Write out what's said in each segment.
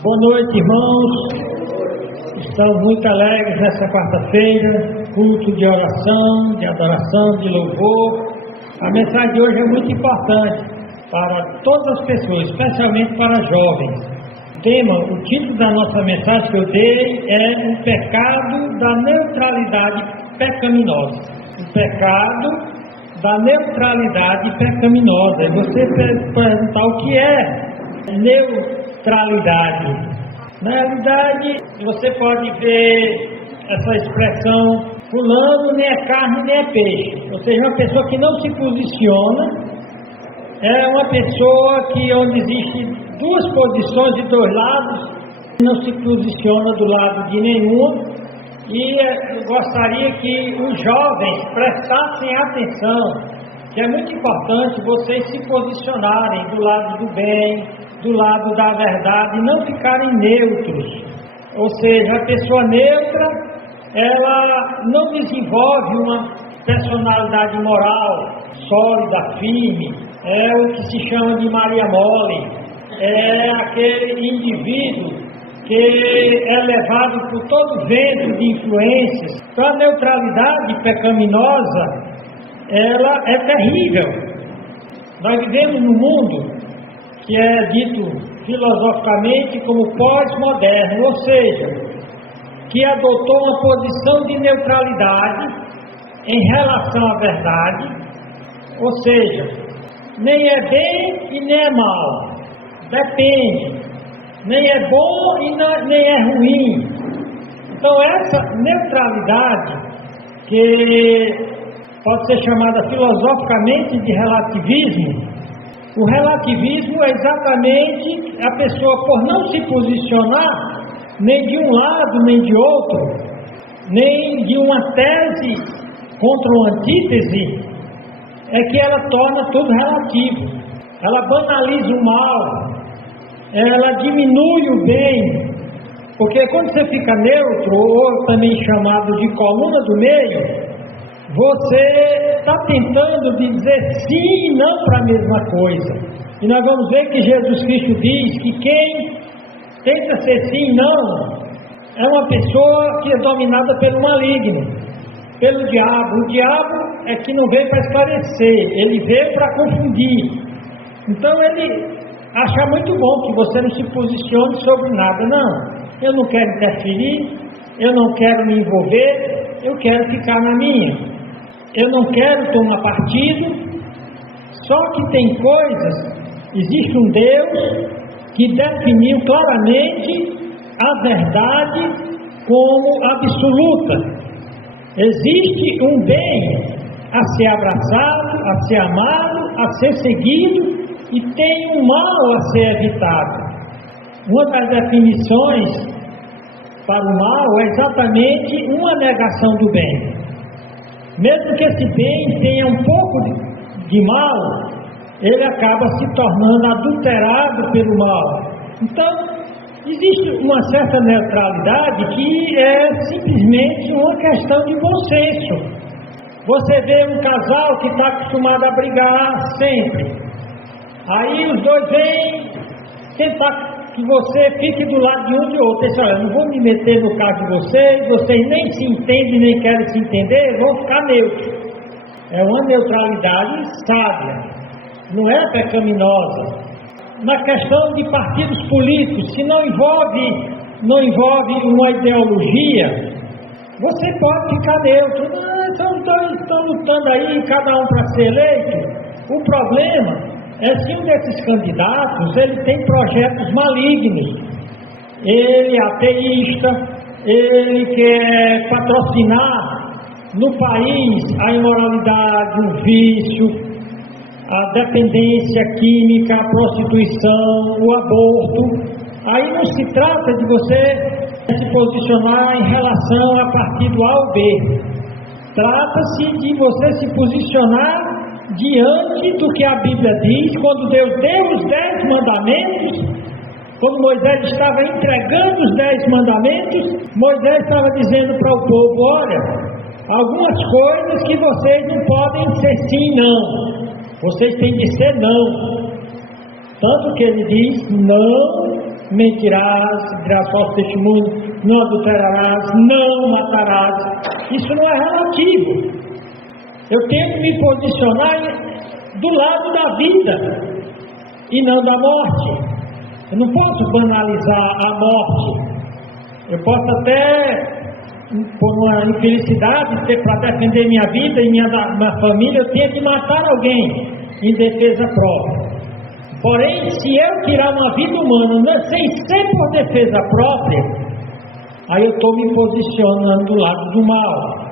Boa noite, irmãos. Estamos muito alegres nessa quarta-feira, culto de oração, de adoração, de louvor. A mensagem de hoje é muito importante para todas as pessoas, especialmente para jovens. O título da nossa mensagem que eu dei é o pecado da neutralidade pecaminosa. O pecado da neutralidade pecaminosa. E você perguntar o que é neutralidade. Na realidade, você pode ver essa expressão: fulano nem é carne nem é peixe. Ou seja, uma pessoa que não se posiciona é uma pessoa que onde existe duas posições de dois lados, não se posiciona do lado de nenhum. E eu gostaria que os jovens prestassem atenção, que é muito importante vocês se posicionarem do lado do bem, do lado da verdade, e não ficarem neutros. Ou seja, a pessoa neutra, ela não desenvolve uma personalidade moral sólida, firme, é o que se chama de Maria Mole, é aquele indivíduo que é levado por todo vento de influências. Então a neutralidade pecaminosa, ela é terrível. Nós vivemos num mundo que é dito filosoficamente como pós-moderno, ou seja, que adotou uma posição de neutralidade em relação à verdade, ou seja, nem é bem e nem é mal, depende, nem é bom e nem é ruim. Então essa neutralidade, que pode ser chamada filosoficamente de relativismo, o relativismo é exatamente a pessoa, por não se posicionar nem de um lado nem de outro, nem de uma tese contra uma antítese, é que ela torna tudo relativo. Ela banaliza o mal, ela diminui o bem, porque quando você fica neutro, ou também chamado de coluna do meio, você está tentando dizer sim e não para a mesma coisa. E nós vamos ver que Jesus Cristo diz que quem tenta ser sim e não é uma pessoa que é dominada pelo maligno, pelo diabo. O diabo é que não veio para esclarecer, ele veio para confundir. Então ele acha muito bom que você não se posicione sobre nada. Não, eu não quero interferir, eu não quero me envolver, eu quero ficar na minha. Eu não quero tomar partido. Só que tem coisas, existe um Deus que definiu claramente a verdade como absoluta. Existe um bem a ser abraçado, a ser amado, a ser seguido, e tem um mal a ser evitado. Uma das definições para o mal é exatamente uma negação do bem. Mesmo que esse bem tenha um pouco de mal, ele acaba se tornando adulterado pelo mal. Então, existe uma certa neutralidade que é simplesmente uma questão de bom senso. Você vê um casal que está acostumado a brigar sempre, aí os dois vêm tentar que você fique do lado de um de outro. Eles falam: eu não vou me meter no caso de vocês nem se entendem, nem querem se entender, vão ficar neutros. É uma neutralidade sábia, não é pecaminosa. Na questão de partidos políticos, se não envolve uma ideologia, você pode ficar neutro. São dois que estão lutando aí, cada um para ser eleito. O problema é se um desses candidatos ele tem projetos malignos, ele é ateísta, ele quer patrocinar no país a imoralidade, o vício, a dependência química, a prostituição, o aborto. Aí não se trata de você se posicionar em relação a partido A ou B. Trata-se de você se posicionar diante do que a Bíblia diz. Quando Deus deu os 10 mandamentos, quando Moisés estava entregando os 10 mandamentos, Moisés estava dizendo para o povo: olha, algumas coisas que vocês não podem ser sim, não. Vocês têm de ser não. Tanto que ele diz: não mentirás, dirás falso testemunho, não adulterarás, não matarás. Isso não é relativo. Eu tenho que me posicionar do lado da vida e não da morte. Eu não posso banalizar a morte. Eu posso até, por uma infelicidade, para defender minha vida e minha família, eu tenho que matar alguém em defesa própria. Porém, se eu tirar uma vida humana sem ser por defesa própria, aí eu estou me posicionando do lado do mal.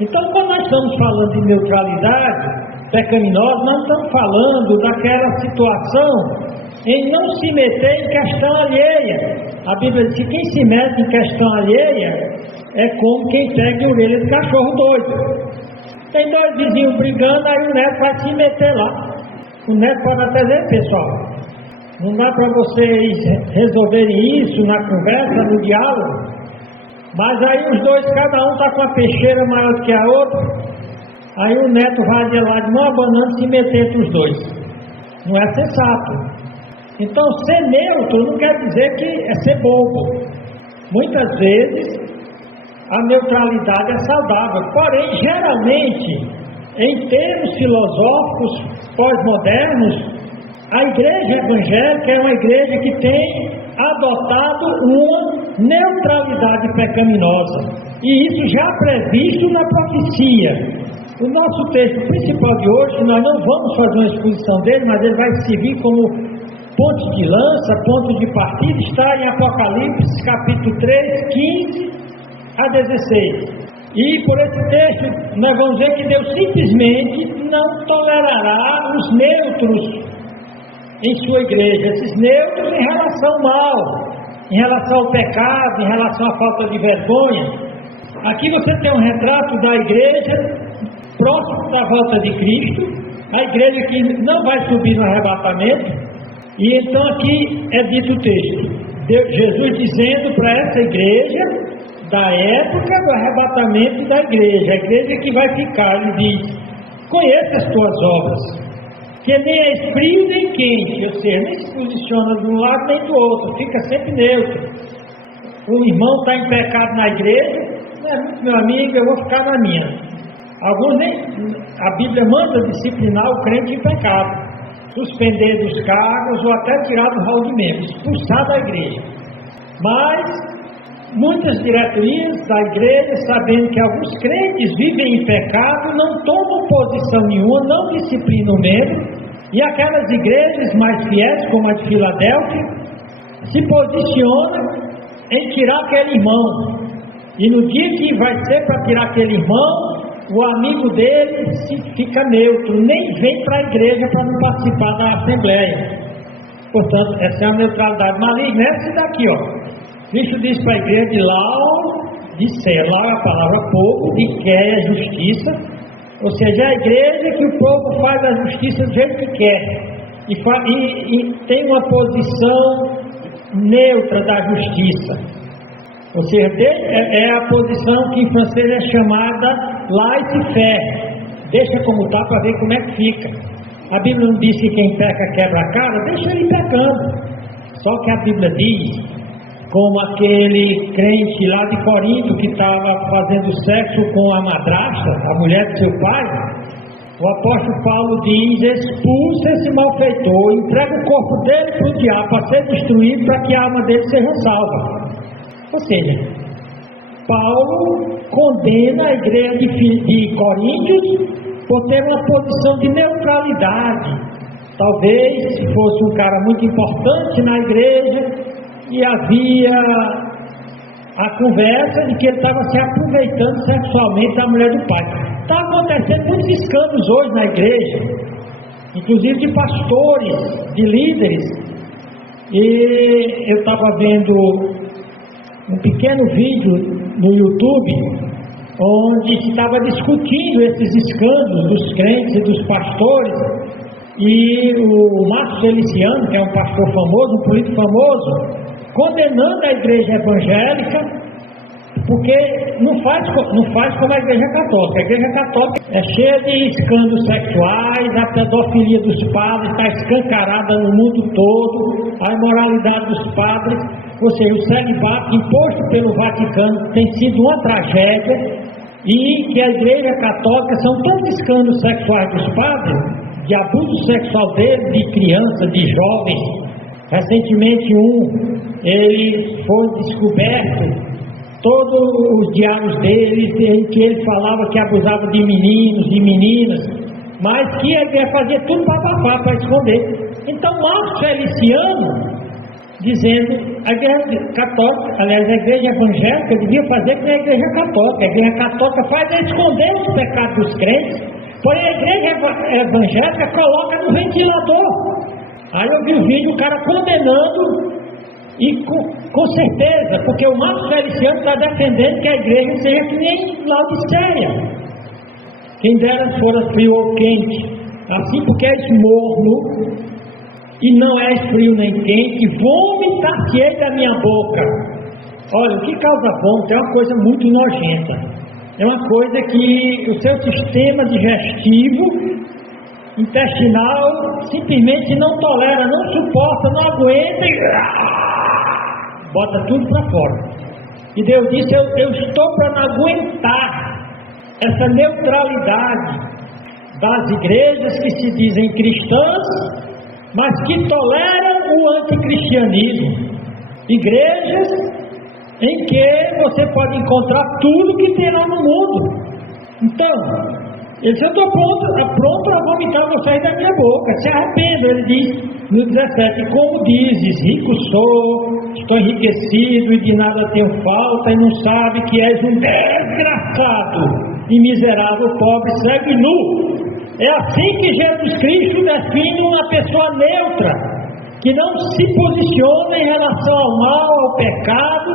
Então, quando nós estamos falando de neutralidade pecaminosa, nós estamos falando daquela situação em não se meter em questão alheia. A Bíblia diz que quem se mete em questão alheia é como quem pega a orelha do cachorro doido. Tem dois vizinhos brigando, aí o neto vai se meter lá. O neto pode até dizer, pessoal, não dá para vocês resolverem isso na conversa, no diálogo. Mas aí os dois, cada um está com a peixeira maior do que a outra. Aí o neto vai de lá de uma banana se meter entre os dois. Não é sensato. Então, ser neutro não quer dizer que é ser bobo. Muitas vezes, a neutralidade é saudável. Porém, geralmente, em termos filosóficos pós-modernos, a igreja evangélica é uma igreja que tem adotado uma neutralidade pecaminosa. E isso já previsto na profecia. O nosso texto principal de hoje, nós não vamos fazer uma exposição dele, mas ele vai servir como ponto de lança, ponto de partida, está em Apocalipse, capítulo 3, 15 a 16. E por esse texto, nós vamos ver que Deus simplesmente não tolerará os neutros em sua igreja. Esses neutros em relação ao mal, em relação ao pecado, em relação à falta de vergonha. Aqui você tem um retrato da igreja próximo da volta de Cristo, a igreja que não vai subir no arrebatamento. E então aqui é dito o texto, Jesus dizendo para essa igreja da época do arrebatamento da igreja, a igreja que vai ficar, ele diz: conheça as tuas obras, que nem és frio nem quente, ou seja, nem se posiciona de um lado nem do outro, fica sempre neutro. O irmão está em pecado na igreja, meu amigo, eu vou ficar na minha. Alguns nem, a Bíblia manda disciplinar o crente em pecado, suspender dos cargos ou até tirar do rol de membros, expulsar da igreja. Mas muitas diretorias da igreja, sabendo que alguns crentes vivem em pecado, não tomam posição nenhuma, não disciplinam o membro, e aquelas igrejas mais fiéis, como a de Filadélfia, se posicionam em tirar aquele irmão. E no dia que vai ser para tirar aquele irmão, o amigo dele fica neutro, nem vem para a igreja para não participar da assembleia. Portanto, essa é a neutralidade maligna. Essa daqui, ó. Cristo diz para a igreja de Laodiceia, lá a palavra povo, de que é justiça, ou seja, é a igreja que o povo faz a justiça do jeito que quer, e tem uma posição neutra da justiça. Ou seja, é a posição que em francês é chamada laissez-faire. Deixa como está para ver como é que fica. A Bíblia não diz que quem peca quebra a cara, deixa ele pecando. Só que a Bíblia diz, como aquele crente lá de Corinto que estava fazendo sexo com a madrasta, a mulher do seu pai, o apóstolo Paulo diz: expulsa esse malfeitor, entrega o corpo dele para o diabo, para ser destruído, para que a alma dele seja salva. Ou seja, Paulo condena a igreja de Coríntios por ter uma posição de neutralidade. Talvez fosse um cara muito importante na igreja e havia a conversa de que ele estava se aproveitando sexualmente da mulher do pai. Está acontecendo muitos escândalos hoje na igreja, inclusive de pastores, de líderes. E eu estava vendo um pequeno vídeo no YouTube, onde se estava discutindo esses escândalos dos crentes e dos pastores, e o Márcio Feliciano, que é um pastor famoso, um político famoso, condenando a igreja evangélica Porque não faz como a Igreja Católica. A Igreja Católica é cheia de escândalos sexuais, a pedofilia dos padres está escancarada no mundo todo, a imoralidade dos padres, ou seja, o celibato imposto pelo Vaticano tem sido uma tragédia, e que a Igreja Católica são tantos escândalos sexuais dos padres, de abuso sexual deles, de crianças, de jovens. Recentemente ele foi descoberto, todos os diários deles, em que ele falava que abusava de meninos, de meninas, mas que a igreja fazia tudo para esconder. Então Marcos Feliciano, dizendo, a igreja católica, aliás, a igreja evangélica devia fazer como a igreja católica. A igreja católica faz é esconder os pecados dos crentes, porém a igreja evangélica coloca no ventilador. Aí eu vi o vídeo, o cara condenando, e com certeza, porque o Marcos Feliciano está defendendo que a igreja seja que nem Laodiceia. Quem dera fora frio ou quente, assim porque és morno, e não és frio nem quente, vomitar-te-ei da minha boca. Olha, o que causa vômito é uma coisa muito nojenta. É uma coisa que o seu sistema digestivo, intestinal, simplesmente não tolera, não suporta, não aguenta e bota tudo para fora. E Deus disse, eu estou para não aguentar essa neutralidade das igrejas que se dizem cristãs, mas que toleram o anticristianismo. Igrejas em que você pode encontrar tudo que tem lá no mundo. Então, ele disse, eu estou pronto a vomitar vocês da minha boca, se arrependam. Ele diz no 17, como dizes, rico sou, estou enriquecido e de nada tenho falta, e não sabe que és um desgraçado e miserável, pobre, cego e nu. É assim que Jesus Cristo define uma pessoa neutra, que não se posiciona em relação ao mal, ao pecado,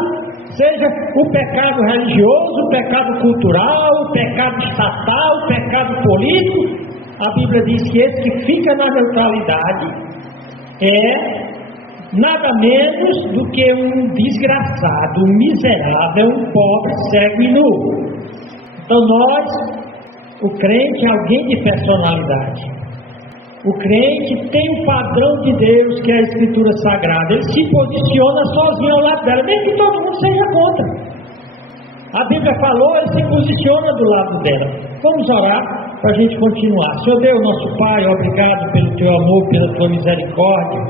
seja o pecado religioso, o pecado cultural, o pecado estatal, o pecado político. A Bíblia diz que esse que fica na neutralidade é nada menos do que um desgraçado, um miserável, um pobre, cego e nu. Então o crente é alguém de personalidade. O crente tem o padrão de Deus, que é a Escritura Sagrada. Ele se posiciona sozinho ao lado dela, mesmo que todo mundo seja contra. A Bíblia falou, ele se posiciona do lado dela. Vamos orar para a gente continuar. Senhor Deus, nosso Pai, obrigado pelo Teu amor, pela Tua misericórdia.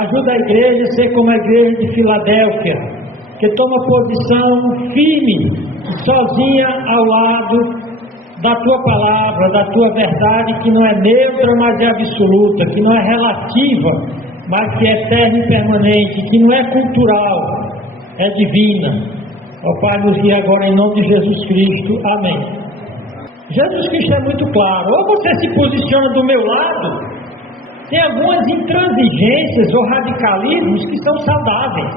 Ajuda a igreja a ser como a igreja de Filadélfia, que toma posição firme, sozinha ao lado da Tua palavra, da Tua verdade, que não é neutra, mas é absoluta, que não é relativa, mas que é eterna e permanente, que não é cultural, é divina. Ó Pai, nos guia agora em nome de Jesus Cristo. Amém. Jesus Cristo é muito claro. Ou você se posiciona do meu lado, tem algumas intransigências ou radicalismos que são saudáveis.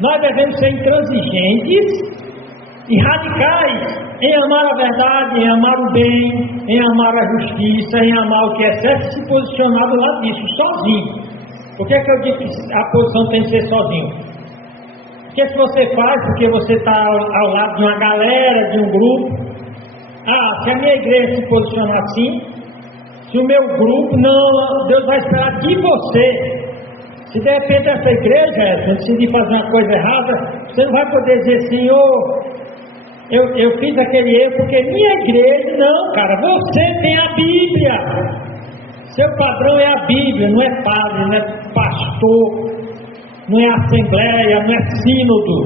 Nós devemos ser intransigentes e radicais em amar a verdade, em amar o bem, em amar a justiça, em amar o que é certo, e se posicionar do lado disso, sozinho. Por que eu digo que a posição tem que ser sozinho? Porque se você faz, porque você está ao lado de uma galera, de um grupo, se a minha igreja se posicionar assim, se o meu grupo, não, Deus vai esperar de você. Se de repente essa igreja decidir fazer uma coisa errada, você não vai poder dizer assim, eu fiz aquele erro porque minha igreja, não, cara, você tem a Bíblia, seu padrão é a Bíblia, não é padre, não é pastor, não é assembleia, não é sínodo,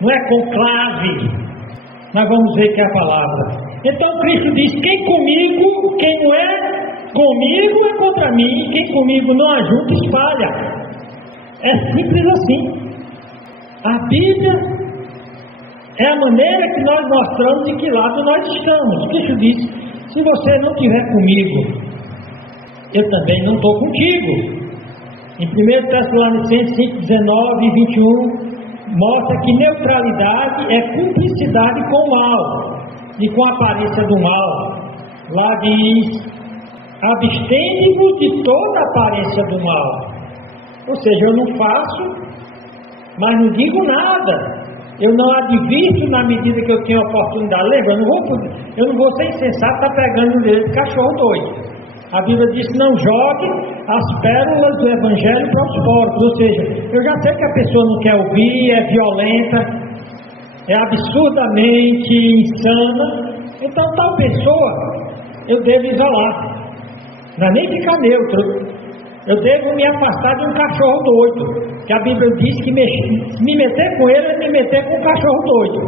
não é conclave. Nós vamos ver que é a palavra. Então Cristo diz, quem não é comigo é contra mim, quem comigo não ajunta, espalha. É simples assim. A Bíblia é a maneira que nós mostramos de que lado nós estamos. Cristo diz, se você não estiver comigo, eu também não estou contigo. Em 1 Tessalonicenses 5, 19 e 21, mostra que neutralidade é cumplicidade com o mal e com a aparência do mal. Lá diz, abstende-vos de toda a aparência do mal. Ou seja, eu não faço, mas não digo nada. eu não advirto na medida que eu tenho oportunidade. Lembra, eu não vou ser insensato estar pegando um dedo de cachorro doido. A Bíblia diz que não jogue as pérolas do Evangelho para os porcos. Ou seja, eu já sei que a pessoa não quer ouvir, é violenta, é absurdamente insana. Então tal pessoa eu devo isolar. Não é nem ficar neutro. Eu devo me afastar de um cachorro doido. Que a Bíblia diz que me meter com ele é me meter com um cachorro doido.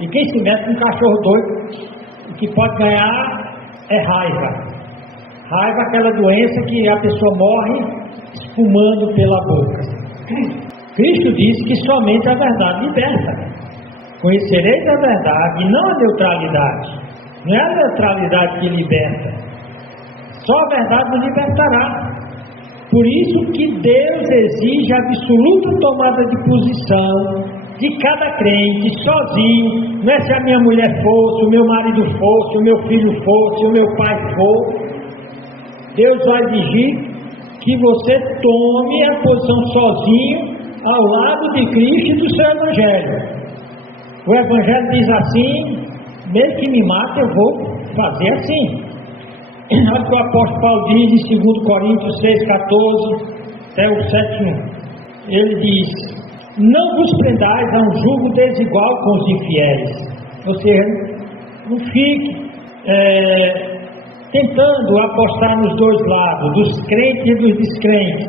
E quem se mete com um cachorro doido, o que pode ganhar é raiva. Raiva é aquela doença que a pessoa morre espumando pela boca. Cristo disse que somente a verdade liberta. Conhecereis a verdade e não a neutralidade. Não é a neutralidade que liberta. Só a verdade nos libertará. Por isso que Deus exige a absoluta tomada de posição de cada crente, sozinho. Não é se a minha mulher fosse, o meu marido fosse, o meu filho fosse, o meu pai for. Deus vai exigir que você tome a posição sozinho ao lado de Cristo e do seu Evangelho. O Evangelho diz assim: mesmo que me mate, eu vou fazer assim. Olha o que o apóstolo Paulo diz em 2 Coríntios 6,14 até o 7,1. Ele diz: não vos prendais a um jugo desigual com os infiéis. Ou seja, não fique tentando apostar nos dois lados, dos crentes e dos descrentes.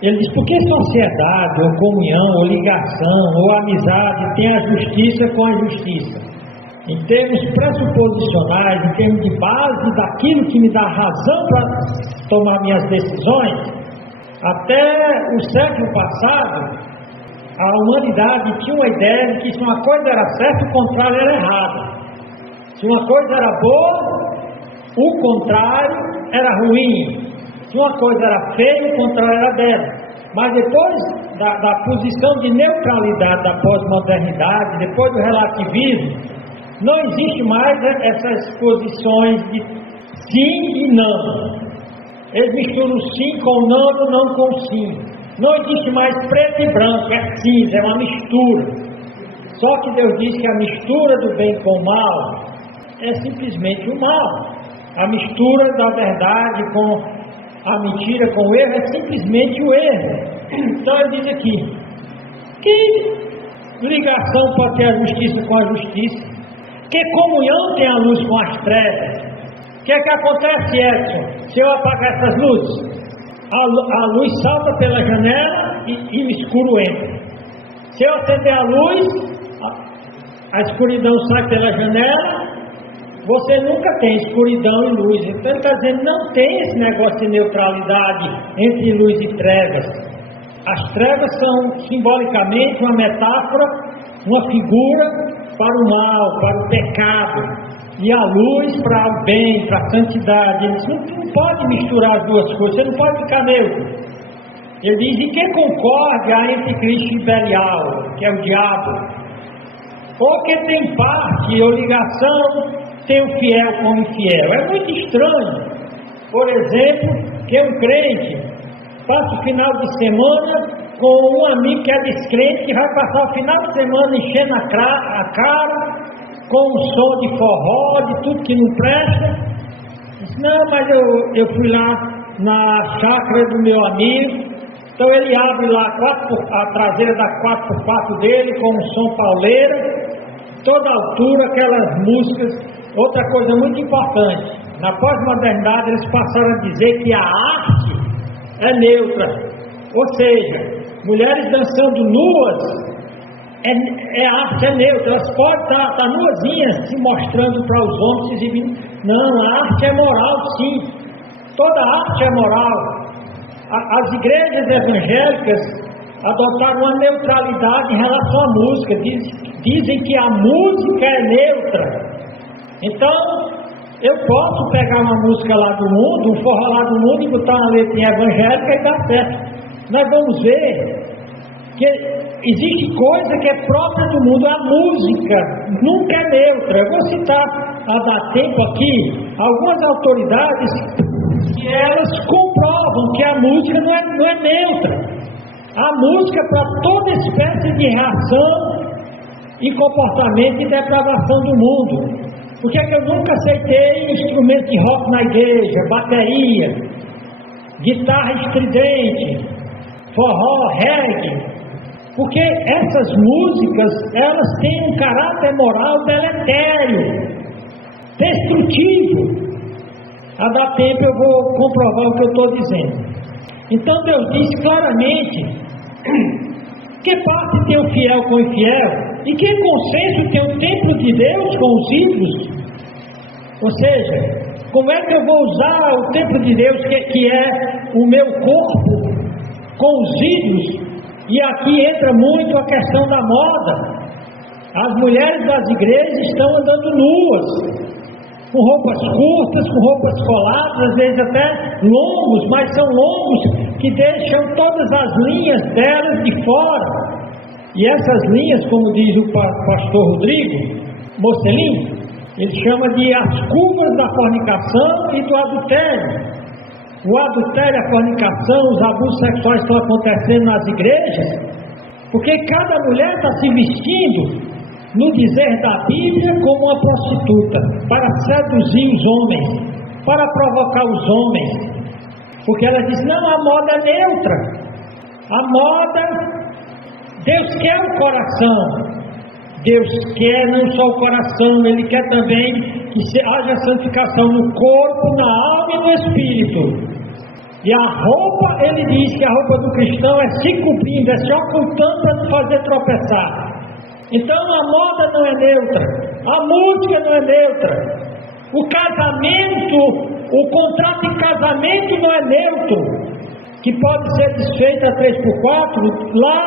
Ele diz: porque sociedade, ou comunhão, ou ligação, ou amizade tem a justiça com a justiça? Em termos pressuposicionais, em termos de base daquilo que me dá razão para tomar minhas decisões, até o século passado, a humanidade tinha uma ideia de que se uma coisa era certa, o contrário era errado. Se uma coisa era boa, o contrário era ruim. Se uma coisa era feia, o contrário era belo. Mas depois da posição de neutralidade da pós-modernidade, depois do relativismo, não existe mais essas posições de sim e não. Eles misturam sim com não, não com sim. Não existe mais preto e branco, é cinza, é uma mistura. Só que Deus diz que a mistura do bem com o mal é simplesmente o mal. A mistura da verdade com a mentira, com o erro, é simplesmente o erro. Então ele diz aqui: que ligação pode ter a justiça com a justiça? Que comunhão tem a luz com as trevas? O que é que acontece, Edson, se eu apagar essas luzes? A luz salta pela janela e o escuro entra. Se eu acender a luz, a escuridão sai pela janela. Você nunca tem escuridão e luz. Então ele está dizendo: não tem esse negócio de neutralidade entre luz e trevas. As trevas são simbolicamente uma metáfora, uma figura para o mal, para o pecado, e a luz para o bem, para a santidade. Ele diz: não pode misturar as duas coisas, você não pode ficar neutro. Ele diz: e que concórdia há entre Cristo e Belial, que é o diabo? Ou que tem parte ou ligação, tem o fiel com o infiel. É muito estranho, por exemplo, que um crente passa o final de semana com um amigo que é descrente, que vai passar o final de semana enchendo a cara com um som de forró, de tudo que não presta. Diz: não, mas eu fui lá na chácara do meu amigo. Então ele abre lá a traseira da 4x4 dele com um som pauleira, toda altura, aquelas músicas. Outra coisa muito importante: na pós-modernidade eles passaram a dizer que a arte é neutra. Ou seja, mulheres dançando nuas, a arte é neutra. Elas podem estar nuazinhas, se mostrando para os homens, se exibindo. Não, a arte é moral, sim. Toda arte é moral. As igrejas evangélicas adotaram uma neutralidade em relação à música. Dizem que a música é neutra. Então, eu posso pegar uma música lá do mundo, um forró lá do mundo, e botar uma letrinha evangélica e dar certo. Nós vamos ver que existe coisa que é própria do mundo. A música nunca é neutra. Eu vou citar, a dar tempo aqui, algumas autoridades que elas comprovam que a música não é neutra. A música, para toda espécie de reação, em comportamento e depravação do mundo. Por que é que eu nunca aceitei instrumento de rock na igreja, bateria, guitarra estridente, forró, reggae? Porque essas músicas, elas têm um caráter moral deletério, destrutivo. A dar tempo eu vou comprovar o que eu estou dizendo. Então Deus diz claramente: que parte tem o fiel com o infiel? E que consenso tem o templo de Deus com os ídolos? Ou seja, como é que eu vou usar o templo de Deus, que é o meu corpo, com os ídolos? E aqui entra muito a questão da moda. As mulheres das igrejas estão andando nuas, com roupas curtas, com roupas coladas, às vezes até longos, mas são longos que deixam todas as linhas delas de fora. E essas linhas, como diz o pastor Rodrigo Mocelin, ele chama de as curvas da fornicação e do adultério. O adultério, a fornicação, os abusos sexuais estão acontecendo nas igrejas, porque cada mulher está se vestindo, no dizer da Bíblia, como uma prostituta, para seduzir os homens, para provocar os homens. Porque ela diz: não, a moda é neutra. A moda, Deus quer o coração. Deus quer não só o coração, Ele quer também que haja santificação no corpo, na alma e no espírito. E a roupa, Ele diz que a roupa do cristão é se cobrindo, é se ocultando para não fazer tropeçar. Então a moda não é neutra, a música não é neutra, o casamento, o contrato de casamento não é neutro, que pode ser desfeito a 3x4, lá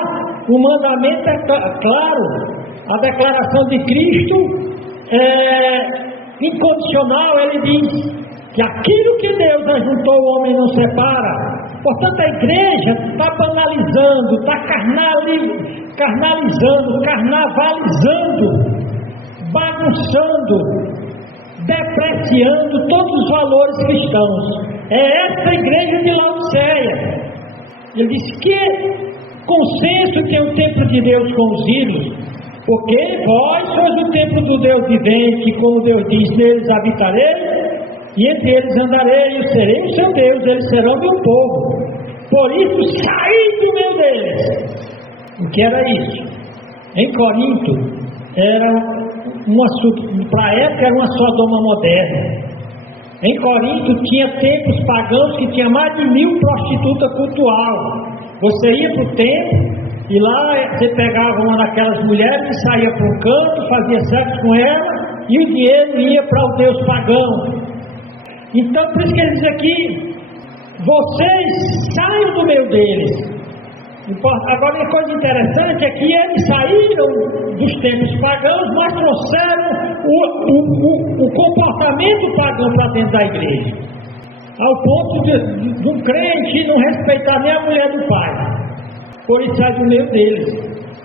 o mandamento é claro, a declaração de Cristo é incondicional. Ele diz que aquilo que Deus ajuntou o homem não separa. Portanto, a igreja está banalizando, está carnalizando, carnavalizando, bagunçando, depreciando todos os valores cristãos. É essa igreja de Laodiceia. Ele diz: que consenso tem o templo de Deus com os ídolos? Porque vós sois o templo do Deus vivente, como Deus diz: neles habitarei, e entre eles andarei, eu serei o seu Deus, eles serão meu povo. Por isso saí do meio deles. O que era isso? Em Corinto, para a época era uma Sodoma moderna. Em Corinto tinha templos pagãos que tinha mais de 1000 prostitutas cultual. Você ia para o templo e lá você pegava uma daquelas mulheres e saía para um canto, fazia sexo com ela e o dinheiro ia para o Deus pagão. Então, por isso que ele diz aqui: vocês saiam do meio deles. Agora, uma coisa interessante é que eles saíram dos tempos pagãos, mas trouxeram o comportamento pagão para dentro da igreja, ao ponto de um crente não respeitar nem a mulher do pai. Por isso sai do meio deles.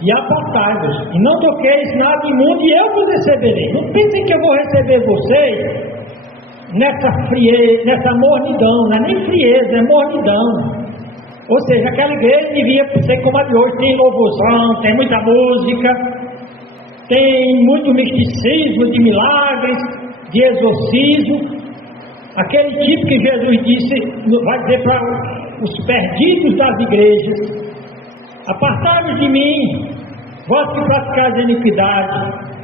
E apartai-vos, e não toqueis nada imundo, e eu vos receberei. Não pensem que eu vou receber vocês nessa frieza, nessa mornidão. Não é nem frieza, é mornidão. Ou seja, aquela igreja devia ser como a de hoje: tem louvorzão, tem muita música, tem muito misticismo de milagres, de exorcismo, aquele tipo que Jesus disse, vai dizer para os perdidos das igrejas: apartai-vos de mim, vós que praticais a iniquidade.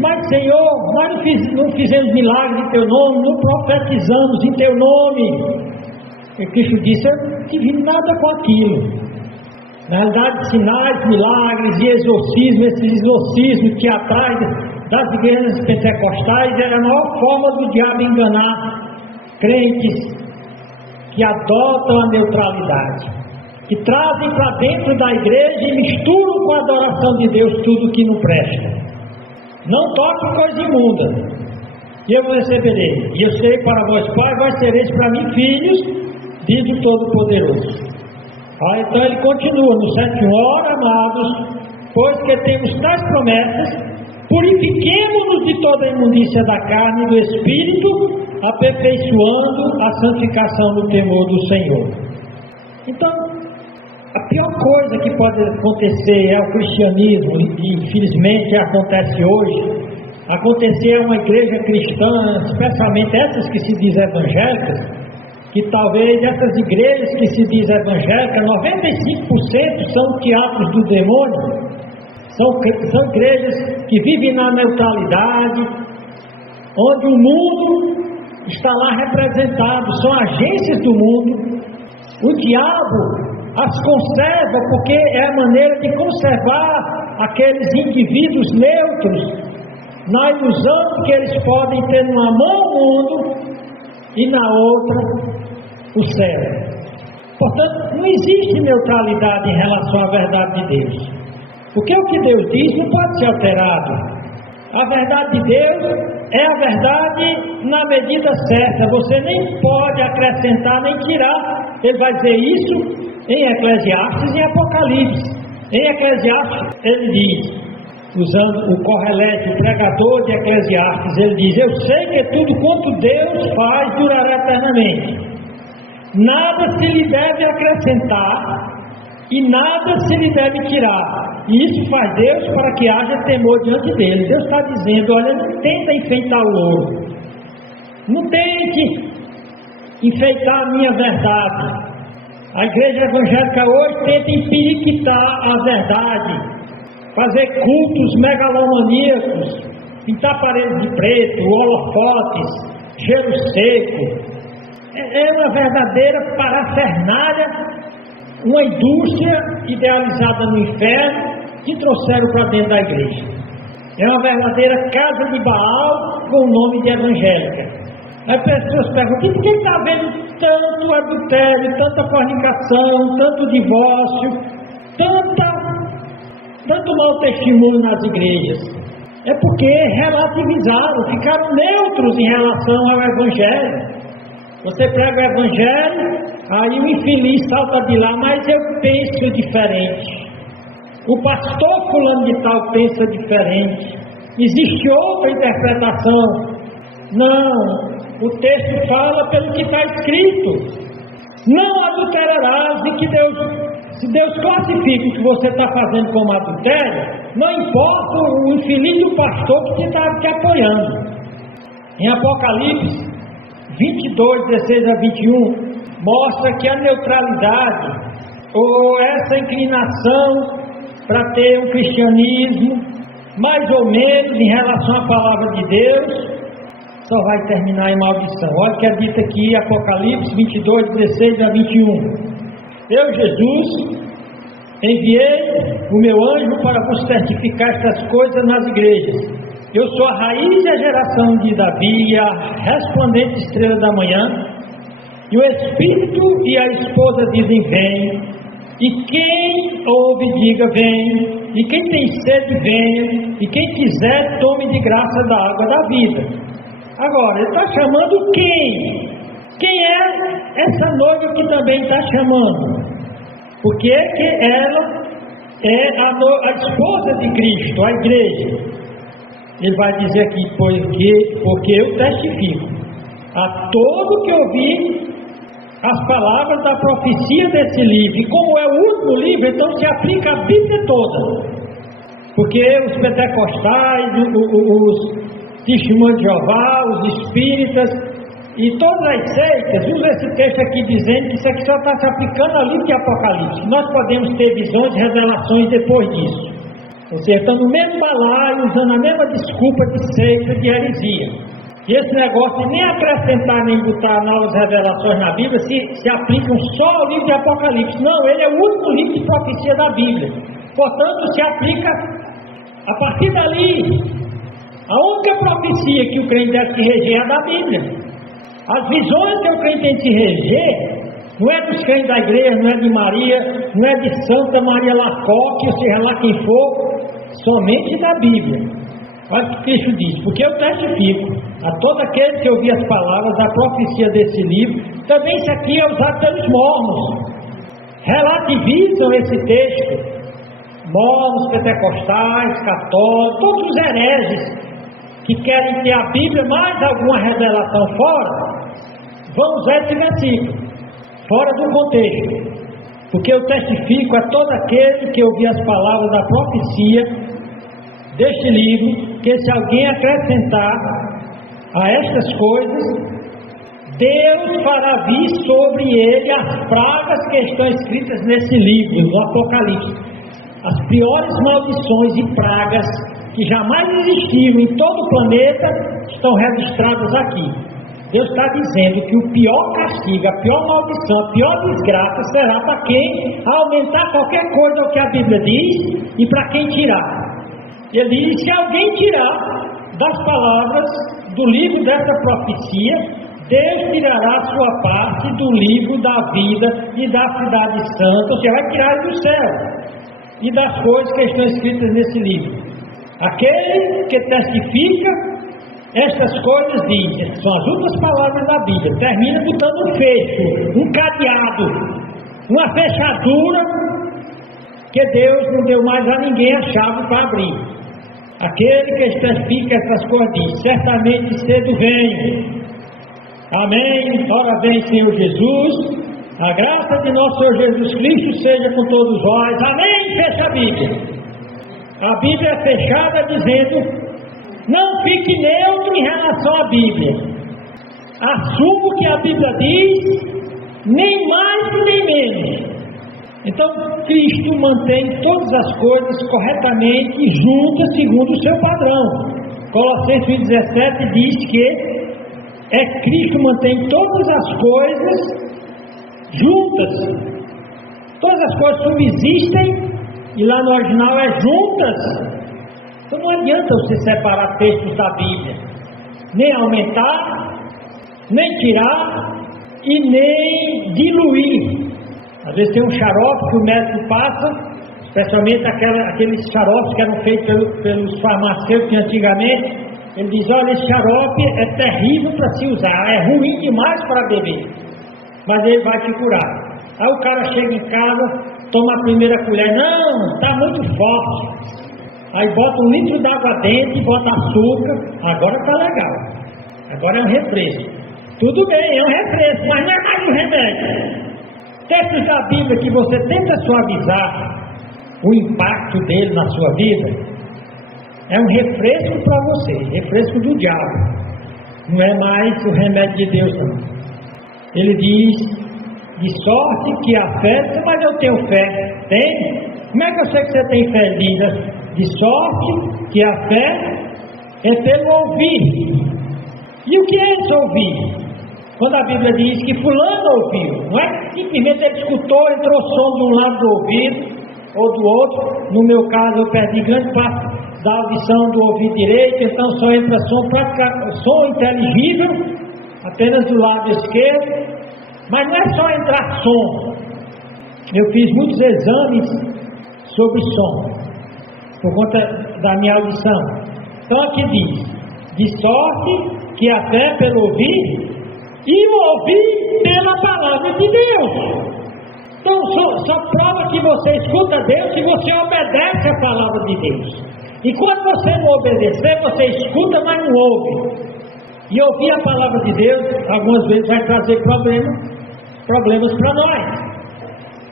Mas Senhor, nós não fizemos milagres em teu nome, não profetizamos em teu nome. E Cristo disse: eu não tive nada com aquilo. Na realidade, sinais, milagres e exorcismo, esses exorcismos teatrais das igrejas pentecostais, era a maior forma do diabo enganar crentes que adotam a neutralidade, que trazem para dentro da igreja e misturam com a adoração de Deus tudo que não presta. Não toque coisa imunda, e eu vos receberei, e eu serei para vós pai, vós sereis para mim filhos, diz o Todo-Poderoso. Então ele continua no 7:1: ora, amados, pois que temos tais promessas, purifiquemo-nos de toda a imundícia da carne e do espírito, aperfeiçoando a santificação no temor do Senhor. Então, a pior coisa que pode acontecer ao cristianismo, e infelizmente acontece hoje, acontecer a uma igreja cristã, especialmente essas que se dizem evangélicas, que talvez essas igrejas que se dizem evangélicas, 95% são teatros do demônio, são igrejas que vivem na neutralidade, onde o mundo está lá representado, são agências do mundo. O diabo as conserva porque é a maneira de conservar aqueles indivíduos neutros, na ilusão que eles podem ter numa mão o mundo e na outra o céu. Portanto, não existe neutralidade em relação à verdade de Deus, porque o que Deus diz não pode ser alterado. A verdade de Deus é a verdade na medida certa, você nem pode acrescentar nem tirar. Ele vai dizer isso em Eclesiastes e Apocalipse. Em Eclesiastes ele diz, usando o Correlete, o pregador de Eclesiastes, ele diz: eu sei que tudo quanto Deus faz durará eternamente, nada se lhe deve acrescentar e nada se lhe deve tirar. E isso faz Deus para que haja temor diante dele. Deus está dizendo: olha, não tenta enfeitar o ouro, não tente enfeitar a minha verdade. A igreja evangélica hoje tenta empiriquitar a verdade, fazer cultos megalomaníacos, pintar paredes de preto, holofotes, gelo seco. É uma verdadeira parafernália, uma indústria idealizada no inferno que trouxeram para dentro da igreja. É uma verdadeira casa de Baal com o nome de evangélica. Aí as pessoas perguntam: por que está havendo tanto adultério, tanta fornicação, tanto divórcio, tanto mau testemunho nas igrejas? É porque relativizaram, ficaram neutros em relação ao evangelho. Você prega o evangelho, aí o infeliz salta de lá: mas eu penso diferente. O pastor fulano de tal pensa diferente. Existe outra interpretação. Não, o texto fala pelo que está escrito: não adulterarás. E que se Deus classifica o que você está fazendo como adultério, não importa o infeliz do pastor que você está te apoiando. Em Apocalipse 22, 16 a 21, mostra que a neutralidade, ou essa inclinação para ter um cristianismo mais ou menos em relação à palavra de Deus, só vai terminar em maldição. Olha o que é dito aqui, Apocalipse 22, 16 a 21. Eu, Jesus, enviei o meu anjo para vos certificar estas coisas nas igrejas. Eu sou a raiz e a geração de Davi, a resplandente estrela da manhã. E o Espírito e a esposa dizem: vem. E quem ouve, diga: vem. E quem tem sede, venha. E quem quiser, tome de graça da água da vida. Agora, ele está chamando quem? Quem é essa noiva que também está chamando? Porque é que ela é a esposa de Cristo, a igreja. Ele vai dizer aqui: porque eu testifico a todo que ouvi as palavras da profecia desse livro. E como é o último livro, então se aplica a Bíblia toda. Porque os pentecostais, os testemunhos de Jeová, os espíritas e todas as seitas usam esse texto aqui dizendo que isso aqui só está se aplicando ao livro de Apocalipse. Nós podemos ter visões e revelações depois disso. Ou seja, estão no mesmo balaio, usando a mesma desculpa de seita, de heresia. E esse negócio de nem acrescentar nem botar novas revelações na Bíblia se aplicam só ao livro de Apocalipse. Não, ele é o único livro de profecia da Bíblia. Portanto, se aplica a partir dali. A única profecia que o crente deve se reger é a da Bíblia. As visões que o crente tem que se reger não é dos crentes da igreja, não é de Maria, não é de Santa Maria Lacoque, ou seja lá quem for, somente da Bíblia. Olha o que Cristo diz: porque eu testifico a todo aquele que ouvir as palavras da profecia desse livro. Também isso aqui é usado pelos mormons. Relativizam esse texto. Mormons, pentecostais, católicos, todos os hereges que querem ter a Bíblia mais alguma revelação fora, vão usar esse versículo fora do contexto. Porque eu testifico a todo aquele que ouvir as palavras da profecia deste livro, que se alguém acrescentar a estas coisas, Deus fará vir sobre ele as pragas que estão escritas nesse livro, no Apocalipse. As piores maldições e pragas que jamais existiram em todo o planeta estão registradas aqui. Deus está dizendo que o pior castigo, a pior maldição, a pior desgraça será para quem aumentar qualquer coisa ao que a Bíblia diz e para quem tirar. Ele diz: se alguém tirar das palavras do livro dessa profecia, Deus tirará a sua parte do livro da vida e da cidade santa, ou seja, vai tirar do céu e das coisas que estão escritas nesse livro. Aquele que testifica estas coisas diz, são as últimas palavras da Bíblia, termina botando um fecho, um cadeado, uma fechadura, que Deus não deu mais a ninguém a chave para abrir. Aquele que testifica essas coisas diz: certamente cedo venho. Amém. Ora vem, Senhor Jesus. A graça de nosso Senhor Jesus Cristo seja com todos vós. Amém. Fecha a Bíblia. A Bíblia é fechada dizendo: não fique neutro em relação à Bíblia. Assuma o que a Bíblia diz, nem mais nem menos. Então Cristo mantém todas as coisas corretamente juntas segundo o seu padrão. Colossenses 17 diz que Cristo mantém todas as coisas juntas. Todas as coisas subsistem, e lá no original é juntas. Então não adianta você separar textos da Bíblia, nem aumentar, nem tirar e nem diluir. Às vezes tem um xarope que o médico passa, especialmente aqueles xaropes que eram feitos pelos farmacêuticos antigamente. Ele diz: olha, esse xarope é terrível para se usar, é ruim demais para beber, mas ele vai te curar. Aí o cara chega em casa, toma a primeira colher: não, está muito forte. Aí bota 1 litro d'água dentro, bota açúcar, agora está legal, agora é um refresco. Tudo bem, é um refresco, mas não é mais um remédio. Textos da Bíblia que você tenta suavizar o impacto dele na sua vida, é um refresco para você, refresco do diabo, não é mais o remédio de Deus não. Ele diz: de sorte que a fé, mas eu tenho fé. Tem? Como é que eu sei que você tem fé? Diz: de sorte que a fé é pelo ouvir. E o que é esse ouvir? Quando a Bíblia diz que fulano ouviu, não é simplesmente ele escutou, entrou som de um lado do ouvido ou do outro. No meu caso eu perdi grande parte da audição do ouvido direito, então só entra som inteligível apenas do lado esquerdo. Mas não é só entrar som. Eu fiz muitos exames sobre som por conta da minha audição. Então aqui diz: de sorte que a fé pelo ouvir e o ouvir pela palavra de Deus. Então só prova que você escuta Deus se você obedece a palavra de Deus. E quando você não obedecer, você escuta, mas não ouve. E ouvir a palavra de Deus algumas vezes vai trazer problemas para nós.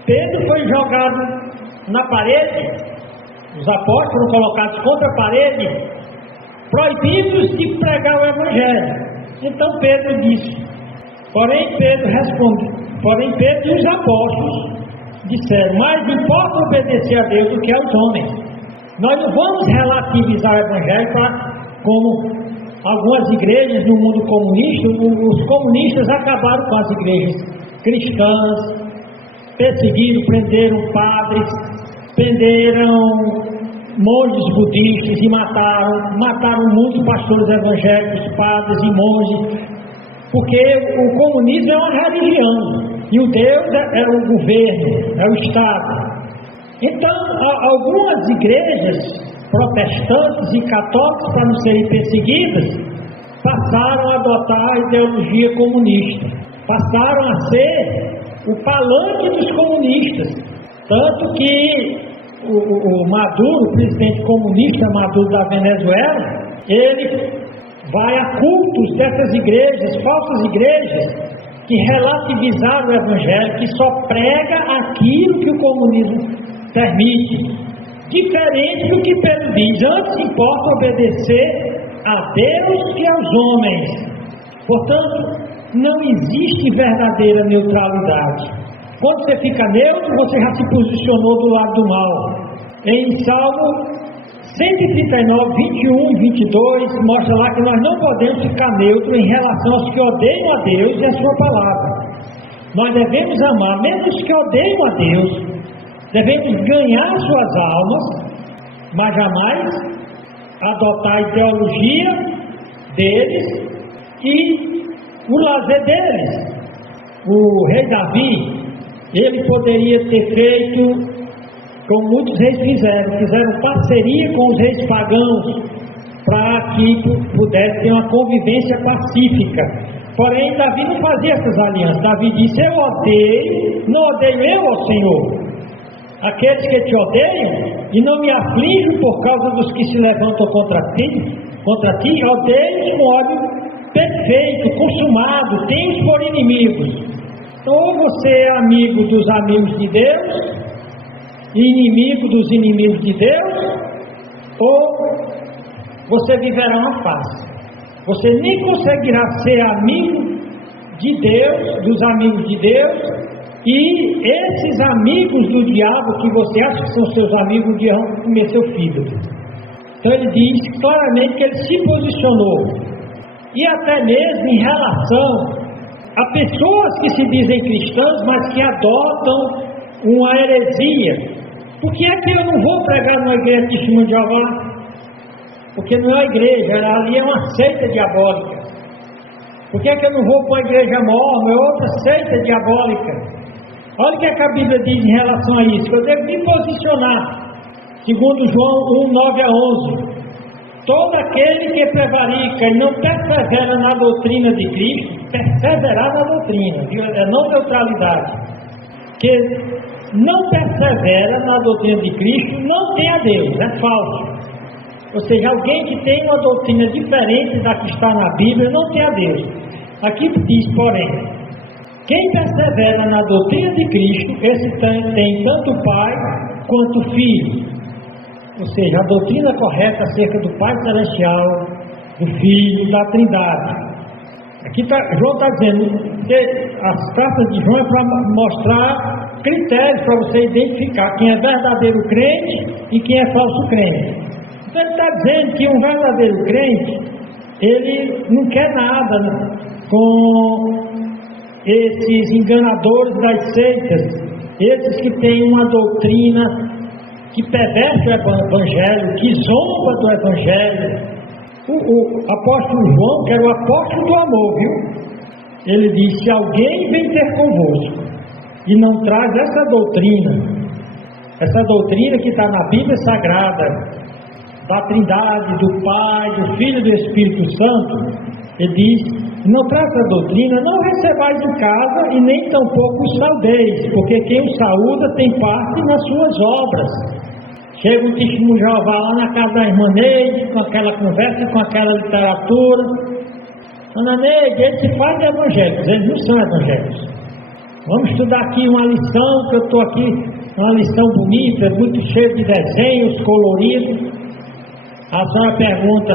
Pedro foi jogado na parede, os apóstolos foram colocados contra a parede, proibidos de pregar o Evangelho. Então Pedro disse, porém Pedro e os apóstolos disseram: mais importa obedecer a Deus do que aos homens. Nós não vamos relativizar o Evangelho como algumas igrejas no mundo comunista. Os comunistas acabaram com as igrejas cristãs, perseguiram, prenderam padres, prenderam monges budistas e mataram muitos pastores evangélicos, padres e monges, porque o comunismo é uma religião e o Deus é o governo, é o Estado. Então algumas igrejas protestantes e católicas, para não serem perseguidas, passaram a adotar a ideologia comunista, passaram a ser o palanque dos comunistas. Tanto que o Maduro, o presidente comunista Maduro da Venezuela, ele vai a cultos dessas igrejas, falsas igrejas, que relativizaram o Evangelho, que só prega aquilo que o comunismo permite, diferente do que Pedro diz: antes importa obedecer a Deus e aos homens. Portanto, não existe verdadeira neutralidade. Quando você fica neutro, você já se posicionou do lado do mal. Em Salmo 139, 21 e 22, mostra lá que nós não podemos ficar neutros em relação aos que odeiam a Deus e a sua palavra. Nós devemos amar mesmo os que odeiam a Deus, devemos ganhar suas almas, mas jamais adotar a ideologia deles e o lazer deles. O rei Davi, ele poderia ter feito como muitos reis fizeram parceria com os reis pagãos para que pudesse ter uma convivência pacífica. Porém, Davi não fazia essas alianças. Davi disse: eu odeio, não odeio eu ao Senhor. Aqueles que te odeiam e não me afligem por causa dos que se levantam contra ti, odeio com ódio perfeito, consumado, tens por inimigos. Então, ou você é amigo dos amigos de Deus, inimigo dos inimigos de Deus, ou você viverá uma face. Você nem conseguirá ser amigo de Deus, dos amigos de Deus, e esses amigos do diabo que você acha que são seus amigos, um dia vão comer seu filho. Então ele diz claramente que ele se posicionou, e até mesmo em relação a pessoas que se dizem cristãs, mas que adotam uma heresia. Por que é que eu não vou pregar numa igreja de Testemunho de Jeová? Porque não é uma igreja, ali é uma seita diabólica. Por que é que eu não vou para uma igreja mormon? É outra seita diabólica. Olha o que a Bíblia diz em relação a isso, que eu devo me posicionar. Segundo João 1, 9 a 11. Todo aquele que prevarica e não persevera na doutrina de Cristo, perseverar na doutrina, é não neutralidade. Que não persevera na doutrina de Cristo, não tem a Deus, é falso. Ou seja, alguém que tem uma doutrina diferente da que está na Bíblia, não tem a Deus. Aqui diz, porém, quem persevera na doutrina de Cristo, esse tem tanto o Pai quanto o Filho. Ou seja, a doutrina correta acerca do Pai Celestial, do Filho, da Trindade. Aqui João está dizendo que as cartas de João é para mostrar critérios para você identificar quem é verdadeiro crente e quem é falso crente. Então ele está dizendo que um verdadeiro crente, ele não quer nada com esses enganadores das seitas, esses que têm uma doutrina que perverte o Evangelho, que zomba do Evangelho. O apóstolo João, que era o apóstolo do amor, viu? Ele disse: se alguém vem ter convosco e não traz essa doutrina que está na Bíblia Sagrada, da Trindade, do Pai, do Filho e do Espírito Santo, ele diz: não traz essa doutrina, não recebais em casa e nem tampouco os saudeis, porque quem o saúda tem parte nas suas obras. Chega um Testemunho de Jeová lá na casa da irmã Neide, com aquela conversa, com aquela literatura. Ana Neide, eles se fazem evangélicos, eles não são evangélicos. Vamos estudar aqui uma lição, que eu estou aqui, uma lição bonita, muito cheia de desenhos, coloridos. A senhora pergunta: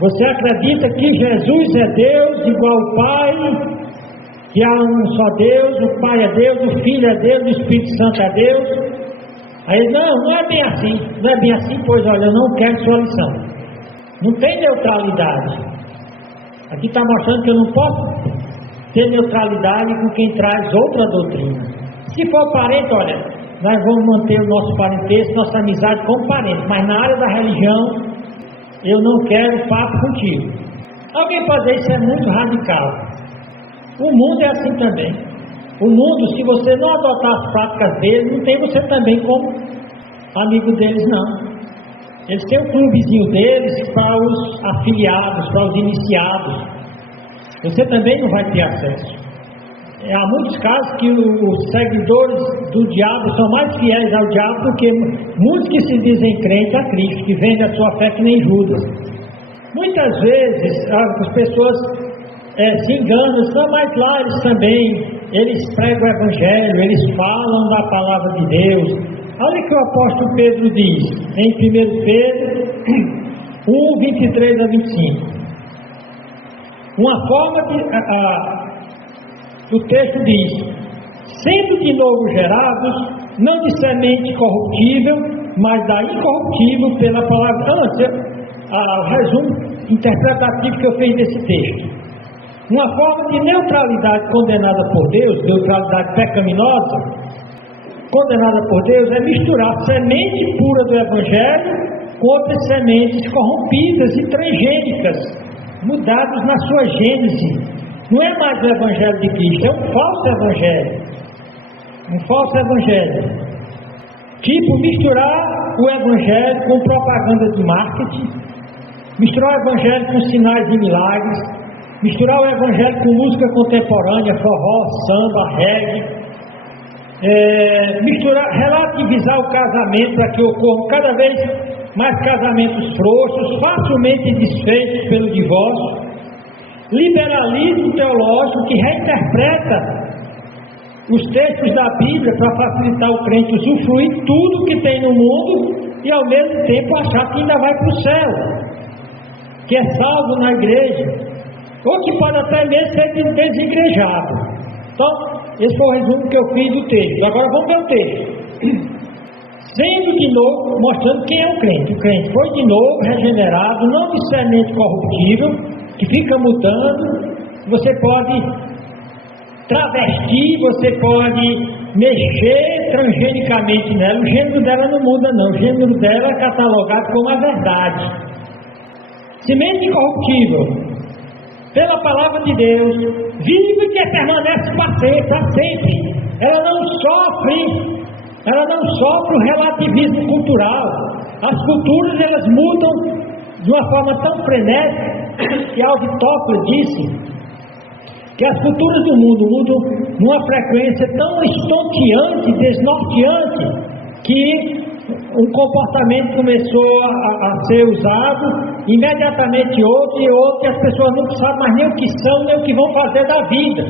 você acredita que Jesus é Deus, igual ao Pai, que há um só Deus, o Pai é Deus, o Filho é Deus, o Espírito Santo é Deus? Aí, não é bem assim, não é bem assim, pois olha, eu não quero sua lição. Não tem neutralidade. Aqui está mostrando que eu não posso ter neutralidade com quem traz outra doutrina. Se for parente, olha, nós vamos manter o nosso parentesco, nossa amizade como parente, mas na área da religião, eu não quero papo contigo. Alguém pode dizer: isso é muito radical. O mundo é assim também. O mundo, se você não adotar as práticas deles, não tem você também como amigo deles, não. Eles têm um clubezinho deles para os afiliados, para os iniciados. Você também não vai ter acesso. Há muitos casos que os seguidores do diabo são mais fiéis ao diabo do que muitos que se dizem crentes a Cristo, que vendem a sua fé que nem Judas. Muitas vezes as pessoas se enganam, mas lá eles pregam o Evangelho, eles falam da palavra de Deus. Olha o que o apóstolo Pedro diz, em 1 Pedro 1, 23 a 25. Uma forma o texto diz: sendo de novo gerados, não de semente corruptível, mas da incorruptível pela palavra. O resumo interpretativo que eu fiz desse texto. Uma forma de neutralidade condenada por Deus, neutralidade pecaminosa, condenada por Deus, é misturar semente pura do Evangelho com outras sementes corrompidas e transgênicas, mudadas na sua gênese. Não é mais o Evangelho de Cristo, é um falso Evangelho. Um falso Evangelho. Tipo, misturar o Evangelho com propaganda de marketing, misturar o Evangelho com sinais de milagres, misturar o Evangelho com música contemporânea, forró, samba, reggae, relativizar o casamento para que ocorram cada vez mais casamentos frouxos, facilmente desfeitos pelo divórcio, liberalismo teológico que reinterpreta os textos da Bíblia para facilitar o crente usufruir tudo que tem no mundo e ao mesmo tempo achar que ainda vai para o céu, que é salvo na igreja, ou que pode até mesmo ser desigrejado. Então, esse foi o resumo que eu fiz do texto. Agora vamos ver o texto. Sendo de novo, mostrando quem é o crente. O crente foi de novo regenerado, não de semente corruptível, que fica mudando. Você pode travestir, você pode mexer transgenicamente nela. O gênero dela não muda não, o gênero dela é catalogado como a verdade. Semente incorruptível, pela palavra de Deus, viva e que permanece para sempre. Ela não sofre o relativismo cultural. As culturas elas mudam de uma forma tão frenética que Aristóteles disse que as culturas do mundo mudam numa frequência tão estonteante, desnorteante, que um comportamento começou a ser usado, imediatamente outro e outro, e as pessoas não sabem mais nem o que são, nem o que vão fazer da vida,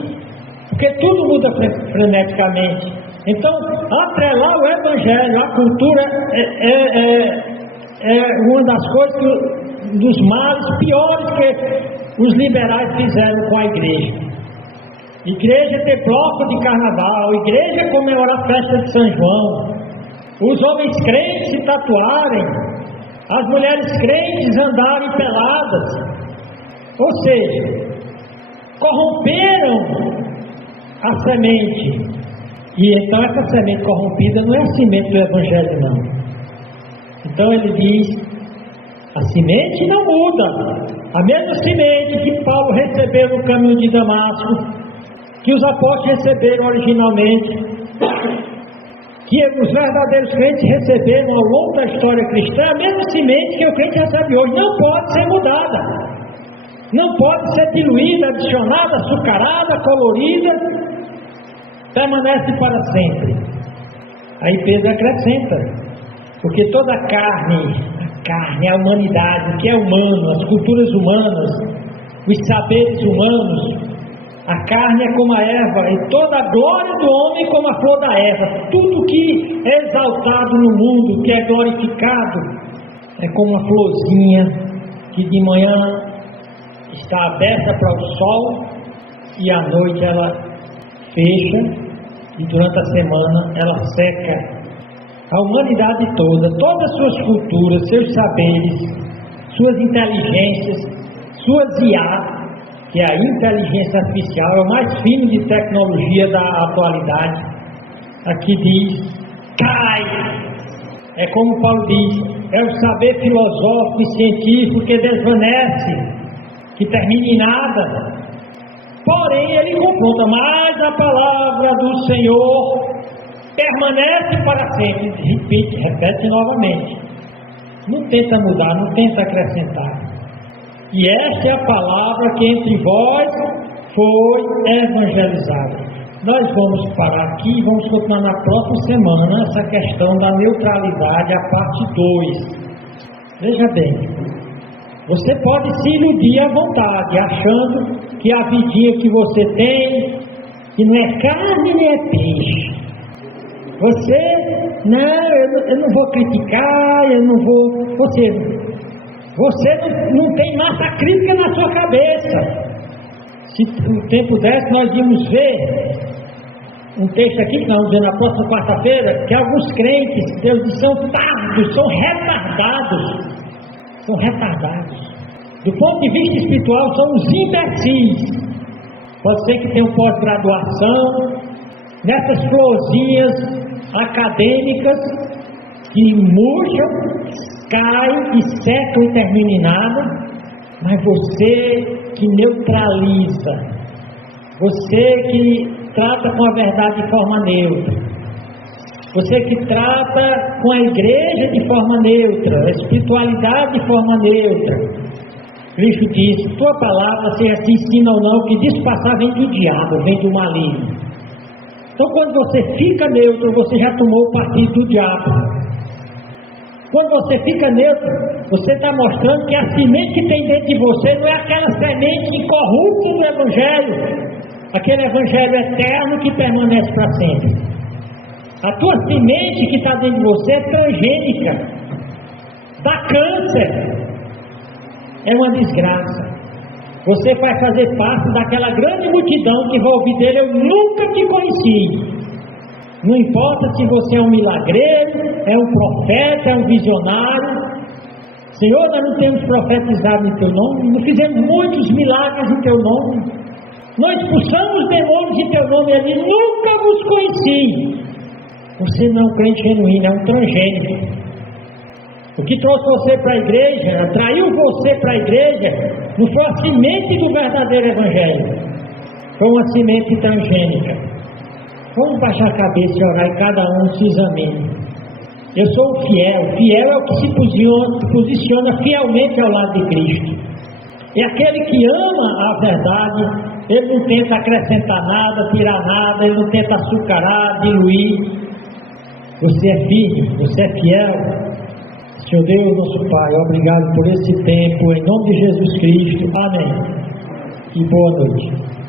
porque tudo muda freneticamente. Então, atrelar o Evangelho à cultura é uma das coisas, dos males piores que os liberais fizeram com a igreja. Igreja ter bloco de carnaval, igreja comemorar a festa de São João, os homens crentes se tatuarem, as mulheres crentes andarem peladas, ou seja, corromperam a semente. E então essa semente corrompida não é a semente do Evangelho não. Então ele diz, a semente não muda. A mesma semente que Paulo recebeu no caminho de Damasco, que os apóstolos receberam originalmente, que os verdadeiros crentes receberam ao longo da história cristã, a mesma semente que o crente recebe hoje, não pode ser mudada, não pode ser diluída, adicionada, açucarada, colorida, permanece para sempre. Aí Pedro acrescenta, porque toda a carne, a humanidade, o que é humano, as culturas humanas, os saberes humanos, a carne é como a erva, e toda a glória do homem como a flor da erva. Tudo que é exaltado no mundo, que é glorificado, é como uma florzinha que de manhã está aberta para o sol e à noite ela fecha e durante a semana ela seca. A humanidade toda, todas as suas culturas, seus saberes, suas inteligências, suas IA, que é a inteligência artificial, é o mais fino de tecnologia da atualidade. Aqui diz, cai. É como Paulo diz, é o saber filosófico e científico que desvanece, que termina em nada. Porém, ele confronta, mas a palavra do Senhor permanece para sempre. Repete novamente. Não tenta mudar, não tenta acrescentar. E esta é a palavra que entre vós foi evangelizada. Nós vamos parar aqui e vamos continuar na próxima semana essa questão da neutralidade, a parte 2. Veja bem, você pode se iludir à vontade, achando que a vidinha que você tem, que não é carne nem é peixe. Você, não, eu não vou criticar, eu não vou. Você não tem massa crítica na sua cabeça. Se um tempo desse, nós íamos ver um texto aqui, que nós vamos ver na próxima quarta-feira, que alguns crentes, Deus diz, são tardos, são retardados. São retardados. Do ponto de vista espiritual, são os imbecis. Pode ser que tenham pós-graduação, nessas florzinhas acadêmicas que murcham, caem e secam e terminam em nada, mas você que neutraliza, você que trata com a verdade de forma neutra, você que trata com a igreja de forma neutra, a espiritualidade de forma neutra. Cristo disse, tua palavra, seja se ensina ou não, que disso passar vem do diabo, vem do maligno. Então quando você fica neutro, você já tomou o partido do diabo. Quando você fica neutro, você está mostrando que a semente que tem dentro de você não é aquela semente incorrupta do Evangelho, aquele Evangelho eterno que permanece para sempre. A tua semente que está dentro de você é transgênica, dá câncer, é uma desgraça. Você vai fazer parte daquela grande multidão que vai ouvir dele, eu nunca te conheci. Não importa se você é um milagreiro, é um profeta, é um visionário. Senhor, nós não temos profetizado em teu nome, não fizemos muitos milagres em teu nome, nós expulsamos demônios em teu nome, ele nunca vos conheci. Você não é um crente genuíno, é um transgênico. O que trouxe você para a igreja, atraiu você para a igreja, não foi a semente do verdadeiro Evangelho, foi uma semente transgênica. Vamos baixar a cabeça e orar e cada um se examine. Eu sou o fiel é o que se posiciona fielmente ao lado de Cristo. É aquele que ama a verdade, ele não tenta acrescentar nada, tirar nada, ele não tenta açucarar, diluir. Você é firme, você é fiel. Senhor Deus, nosso Pai, obrigado por esse tempo, em nome de Jesus Cristo. Amém. E boa noite.